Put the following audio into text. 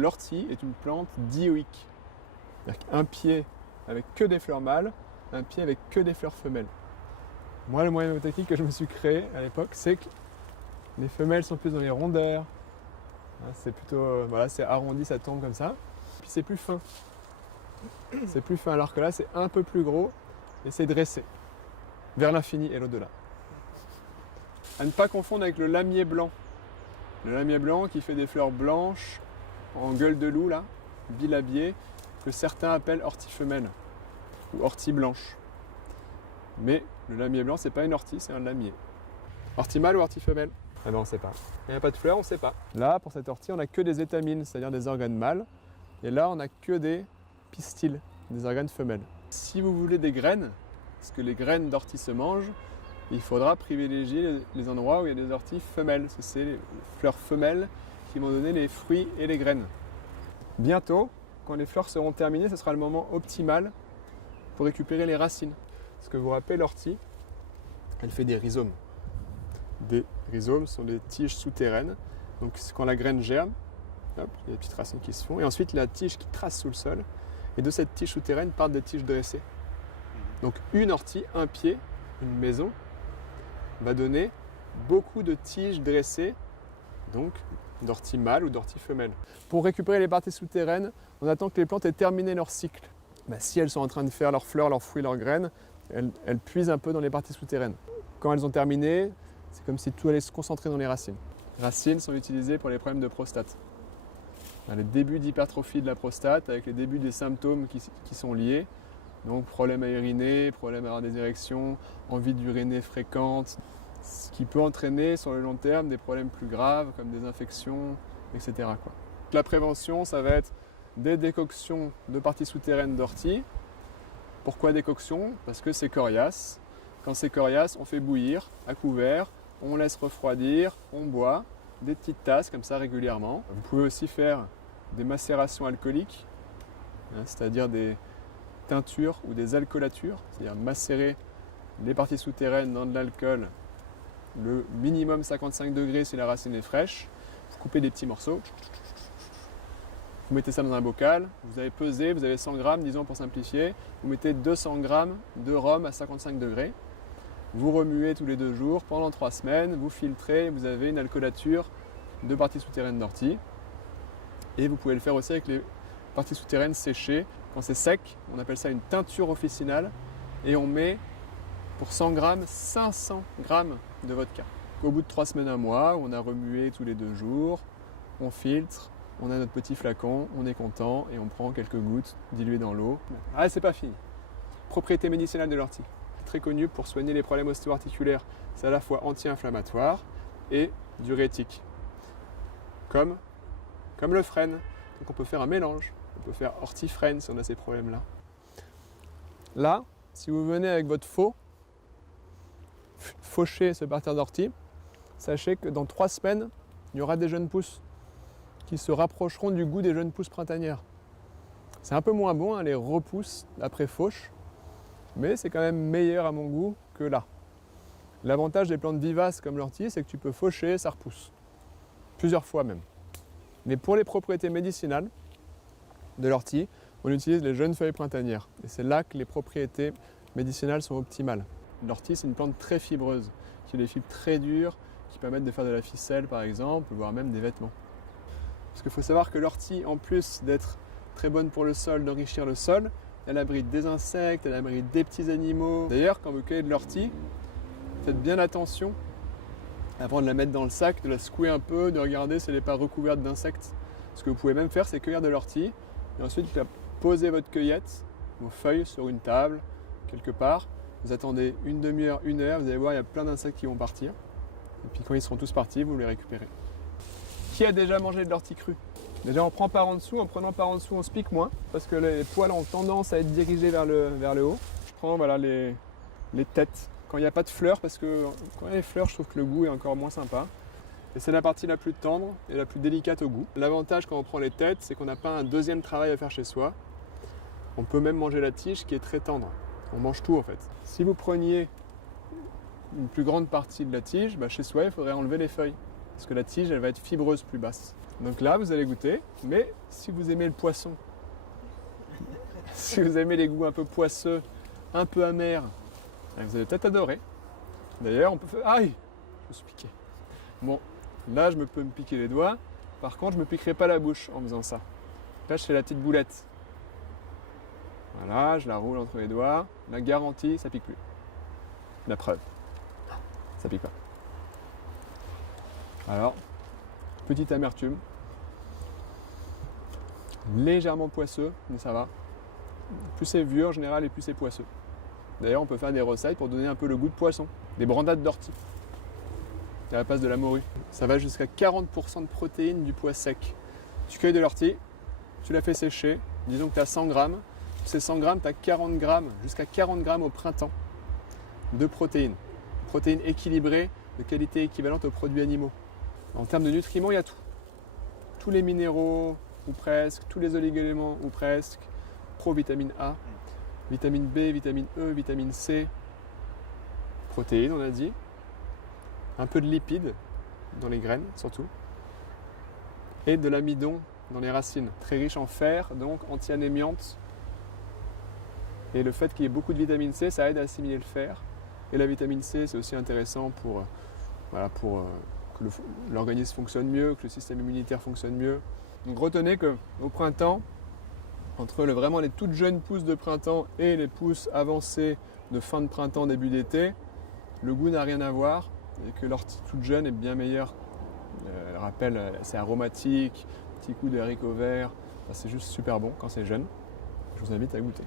L'ortie est une plante dioïque. C'est-à-dire qu'un pied avec que des fleurs mâles, un pied avec que des fleurs femelles. Moi, le moyen technique que je me suis créé à l'époque, c'est que les femelles sont plus dans les rondeurs. C'est plutôt, voilà, c'est arrondi, ça tombe comme ça. Puis c'est plus fin. C'est plus fin, alors que là, c'est un peu plus gros et c'est dressé vers l'infini et l'au-delà. À ne pas confondre avec le lamier blanc. Le lamier blanc qui fait des fleurs blanches en gueule de loup, là, bilabiées, que certains appellent ortie femelle ou ortie blanche. Mais le lamier blanc, c'est pas une ortie, c'est un lamier. Ortie mâle ou ortie femelle? Ah ben on ne sait pas. Il n'y a pas de fleurs, on ne sait pas. Là, pour cette ortie, on n'a que des étamines, c'est-à-dire des organes mâles. Et là, on n'a que des pistils, des organes femelles. Si vous voulez des graines, parce que les graines d'ortie se mangent, il faudra privilégier les endroits où il y a des orties femelles. Parce que c'est les fleurs femelles qui vont donner les fruits et les graines. Bientôt, quand les fleurs seront terminées, ce sera le moment optimal pour récupérer les racines. Parce que vous vous rappelez, l'ortie, elle fait des rhizomes. Des rhizomes sont des tiges souterraines. Donc quand la graine germe, hop, il y a des petites racines qui se font. Et ensuite la tige qui trace sous le sol. Et de cette tige souterraine partent des tiges dressées. Donc une ortie, un pied, une maison, va donner beaucoup de tiges dressées, donc d'ortie mâle ou d'ortie femelle. Pour récupérer les parties souterraines, on attend que les plantes aient terminé leur cycle. Si elles sont en train de faire leurs fleurs, leurs fruits, leurs graines, elles puisent un peu dans les parties souterraines. Quand elles ont terminé, c'est comme si tout allait se concentrer dans les racines. Les racines sont utilisées pour les problèmes de prostate. Les débuts d'hypertrophie de la prostate avec les débuts des symptômes qui sont liés. Donc problème à uriner, problème à avoir des érections, envie d'uriner fréquente. Ce qui peut entraîner sur le long terme des problèmes plus graves comme des infections, etc. La prévention, ça va être des décoctions de parties souterraines d'ortie. Pourquoi décoction? Parce que c'est coriace. Quand c'est coriace, on fait bouillir à couvert, on laisse refroidir, on boit des petites tasses comme ça régulièrement. Vous pouvez aussi faire des macérations alcooliques, c'est-à-dire des teintures ou des alcoolatures, c'est-à-dire macérer les parties souterraines dans de l'alcool, le minimum 55 degrés si la racine est fraîche. Vous coupez des petits morceaux, vous mettez ça dans un bocal, vous avez pesé, vous avez 100 grammes, disons pour simplifier, vous mettez 200 grammes de rhum à 55 degrés. Vous remuez tous les 2 jours pendant 3 semaines, vous filtrez, vous avez une alcoolature de parties souterraines d'ortie. Et vous pouvez le faire aussi avec les parties souterraines séchées. Quand c'est sec, on appelle ça une teinture officinale. Et on met pour 100 grammes, 500 grammes de vodka. Au bout de 3 semaines, 1 mois, on a remué tous les 2 jours, on filtre, on a notre petit flacon, on est content et on prend quelques gouttes diluées dans l'eau. Ah, c'est pas fini. Propriété médicinale de l'ortie. Très connu pour soigner les problèmes ostéo-articulaires. C'est à la fois anti-inflammatoire et diurétique. Comme le frêne. Donc on peut faire un mélange. On peut faire ortie-frêne si on a ces problèmes-là. Là, si vous venez avec votre faux, faucher ce parterre d'ortie, sachez que dans 3 semaines, il y aura des jeunes pousses qui se rapprocheront du goût des jeunes pousses printanières. C'est un peu moins bon, les repousses après fauche, mais c'est quand même meilleur à mon goût que là. L'avantage des plantes vivaces comme l'ortie, c'est que tu peux faucher, ça repousse. Plusieurs fois même. Mais pour les propriétés médicinales de l'ortie, on utilise les jeunes feuilles printanières. Et c'est là que les propriétés médicinales sont optimales. L'ortie, c'est une plante très fibreuse, qui a des fibres très dures, qui permettent de faire de la ficelle par exemple, voire même des vêtements. Parce qu'il faut savoir que l'ortie, en plus d'être très bonne pour le sol, d'enrichir le sol, elle abrite des insectes, elle abrite des petits animaux. D'ailleurs, quand vous cueillez de l'ortie, faites bien attention avant de la mettre dans le sac, de la secouer un peu, de regarder si elle n'est pas recouverte d'insectes. Ce que vous pouvez même faire, c'est cueillir de l'ortie et ensuite poser votre cueillette, vos feuilles sur une table, quelque part. Vous attendez une demi-heure, 1 heure, vous allez voir, il y a plein d'insectes qui vont partir. Et puis quand ils seront tous partis, vous les récupérez. Qui a déjà mangé de l'ortie crue? Déjà on prend par en dessous, en prenant par en dessous on se pique moins parce que les poils ont tendance à être dirigés vers le haut. Je prends voilà, les têtes quand il n'y a pas de fleurs parce que quand il y a les fleurs je trouve que le goût est encore moins sympa. Et c'est la partie la plus tendre et la plus délicate au goût. L'avantage quand on prend les têtes c'est qu'on n'a pas un deuxième travail à faire chez soi. On peut même manger la tige qui est très tendre. On mange tout en fait. Si vous preniez une plus grande partie de la tige, chez soi il faudrait enlever les feuilles. parce que la tige, elle va être fibreuse plus basse. Donc là, vous allez goûter, mais si vous aimez le poisson, si vous aimez les goûts un peu poisseux, un peu amers, vous allez peut-être adorer. D'ailleurs, on peut faire... Aïe, je me suis piqué. Bon, là, peux me piquer les doigts. Par contre, je ne me piquerai pas la bouche en faisant ça. Là, je fais la petite boulette. Voilà, je la roule entre les doigts. La garantie, ça pique plus. La preuve, ça pique pas. Alors, petite amertume. Légèrement poisseux, mais ça va. Plus c'est vieux en général et plus c'est poisseux. D'ailleurs, on peut faire des recettes pour donner un peu le goût de poisson. Des brandades d'ortie à la place de la morue. Ça va jusqu'à 40% de protéines du pois sec. Tu cueilles de l'ortie, tu la fais sécher, disons que tu as 100 grammes. Ces 100 grammes, tu as 40 grammes, jusqu'à 40 grammes au printemps de protéines. Protéines équilibrées, de qualité équivalente aux produits animaux. En termes de nutriments, il y a tout. Tous les minéraux, ou presque, tous les oligo-éléments, ou presque, provitamine A, vitamine B, vitamine E, vitamine C, protéines, on a dit, un peu de lipides dans les graines surtout, et de l'amidon dans les racines, très riche en fer, donc anti-anémiante. Et le fait qu'il y ait beaucoup de vitamine C, ça aide à assimiler le fer. Et la vitamine C, c'est aussi intéressant pour que l'organisme fonctionne mieux, que le système immunitaire fonctionne mieux. Donc retenez qu'au printemps, entre vraiment les toutes jeunes pousses de printemps et les pousses avancées de fin de printemps, début d'été, le goût n'a rien à voir et que l'ortie toute jeune est bien meilleure. Elle rappelle, c'est aromatique, petit coup de haricots verts, c'est juste super bon quand c'est jeune. Je vous invite à goûter.